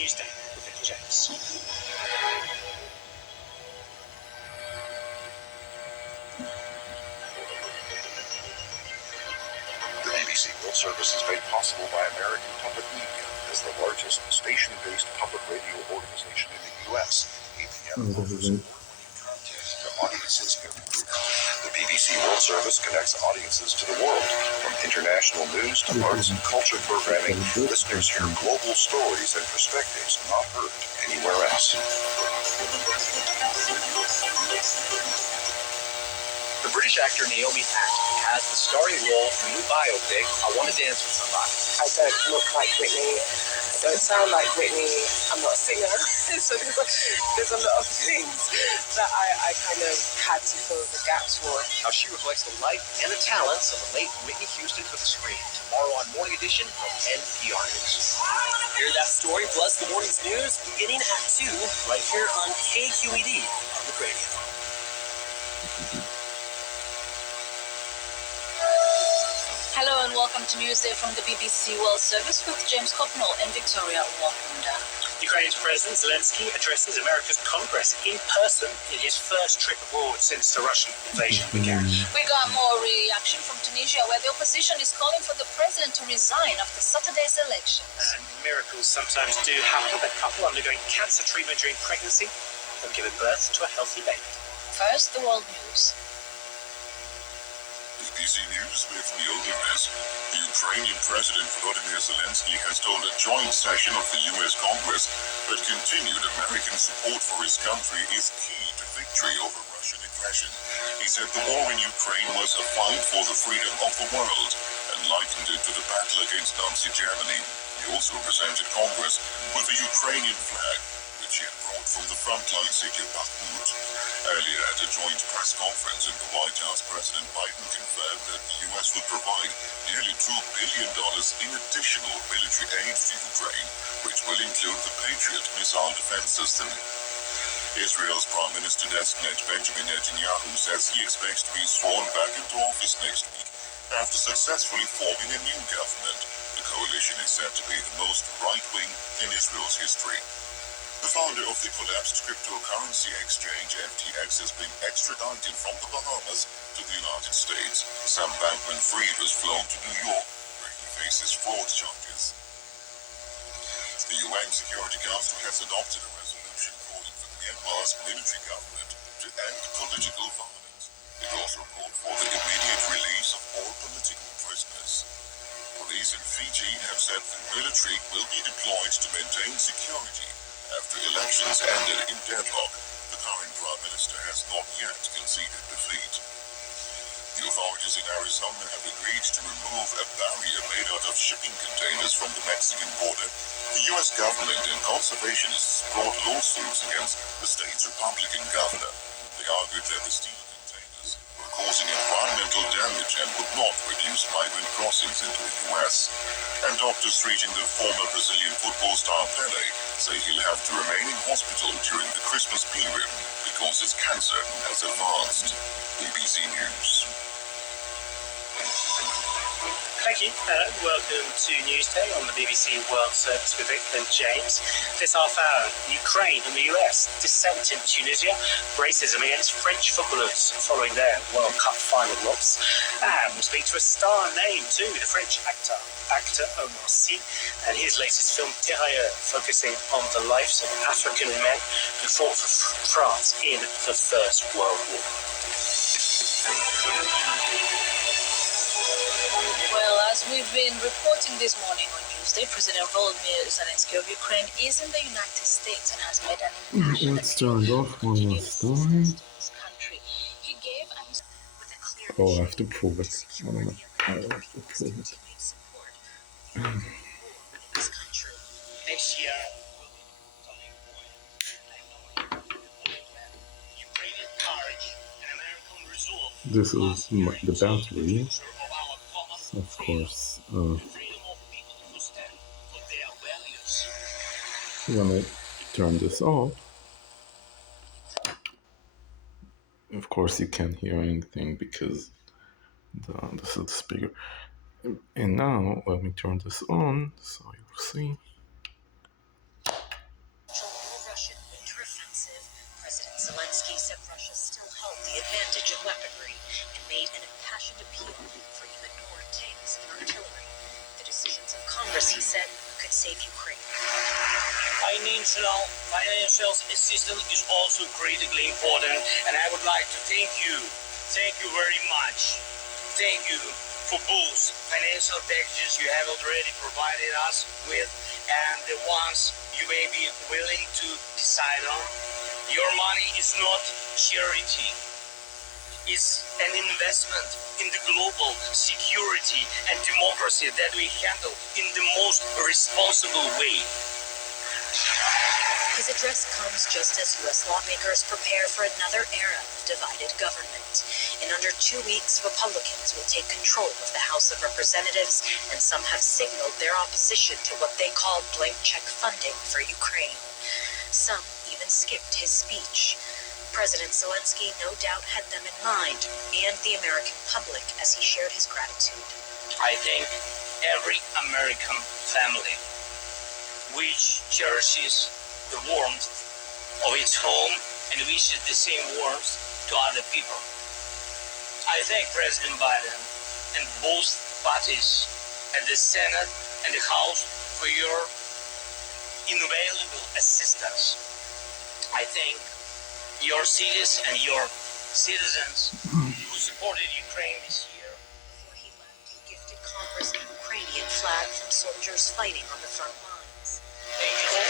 Newsday with Little James. The BBC World Service is made possible by American Public Media as the largest station-based public radio organization in the U.S. APM offers award-winning content to audiences everywhere. The BBC World Service connects audiences to the world. From international news to arts and culture programming, listeners hear global stories and perspectives not heard anywhere else. The British actor Naomi Acton has the starring role in the new biopic, I Want to Dance with Somebody. I don't look like Whitney. I don't sound like Whitney. I'm not a singer. So there's a lot of things that I kind of had to fill the gaps for. How she reflects the life and the talents of the late Whitney Houston for the screen. Tomorrow on Morning Edition from NPR News. Hear that story plus the morning's news beginning at 2 right here on KQED Public Radio. Hello and welcome to Newsday from the BBC World Service with James Copnall and Victoria Wakunda. Ukraine's President Zelensky addresses America's Congress in person in his first trip abroad since the Russian invasion began. We got more reaction from Tunisia, where the opposition is calling for the president to resign after Saturday's elections. And miracles sometimes do happen. A couple undergoing cancer treatment during pregnancy have given birth to a healthy baby. First, the world news. BBC News with Neil Lewis. The Ukrainian President Volodymyr Zelensky has told a joint session of the U.S. Congress that continued American support for his country is key to victory over Russian aggression. He said the war in Ukraine was a fight for the freedom of the world and likened it to the battle against Nazi Germany. He also presented Congress with the Ukrainian flag, which he had brought from the frontline city of Bakhmut. Earlier at a joint press conference in the White House, President Biden confirmed that the U.S. would provide nearly $2 billion in additional military aid to Ukraine, which will include the Patriot missile defense system. Israel's Prime Minister-designate Benjamin Netanyahu says he expects to be sworn back into office next week after successfully forming a new government. The coalition is said to be the most right-wing in Israel's history. The founder of the collapsed cryptocurrency exchange FTX has been extradited from the Bahamas to the United States. Sam Bankman-Fried was flown to New York, where he faces fraud charges. The UN Security Council has adopted a resolution calling for Myanmar's military government to end political violence. It also called for the immediate release of all political prisoners. Police in Fiji have said the military will be deployed to maintain security after elections ended in deadlock. The current Prime Minister has not yet conceded defeat. The authorities in Arizona have agreed to remove a barrier made out of shipping containers from the Mexican border. The U.S. government and conservationists brought lawsuits against the state's Republican governor. They argued that the steel containers were causing environmental damage and would not reduce migrant crossings into the U.S. And doctors treating the former Brazilian football star Pelé say he'll have to remain in hospital during the Christmas period because his cancer has advanced. BBC News. Thank you. Welcome to Newsday on the BBC World Service with Vic and James. This half hour, Ukraine and the US, dissent in Tunisia, racism against French footballers following their World Cup final loss. And we'll speak to a star name too, the French actor Omar Sy, and his latest film Tirailleurs, focusing on the lives of African men who fought for France in the First World War. Well, as we've been reporting this morning on Tuesday, President Volodymyr Zelensky of Ukraine is in the United States and has made an invitation. Let's turn it off one last time. He gave Oh, I have to prove it. I don't know. I have to prove it. This year, this is the battery. Of course, when I turn this off, of course you can't hear anything because this is the speaker. And now let me turn this on so you'll see. weaponry and made an impassioned appeal for even more tanks and artillery. The decisions of Congress, he said, could save Ukraine. Financial assistance is also critically important, and I would like to thank you very much. Thank you for both financial packages you have already provided us with and the ones you may be willing to decide on. Your money is not charity. It's an investment in the global security and democracy that we handle in the most responsible way. His address comes just as U.S. lawmakers prepare for another era of divided government. In under 2 weeks, Republicans will take control of the House of Representatives, and some have signaled their opposition to what they call blank check funding for Ukraine. Some even skipped his speech. President Zelensky no doubt had them in mind, and the American public, as he shared his gratitude. I thank every American family which cherishes the warmth of its home and wishes the same warmth to other people. I thank President Biden and both parties at the Senate and the House for your invaluable assistance. I thank your cities and your citizens who supported Ukraine this year. Before he left, he gifted Congress a Ukrainian flag from soldiers fighting on the front line.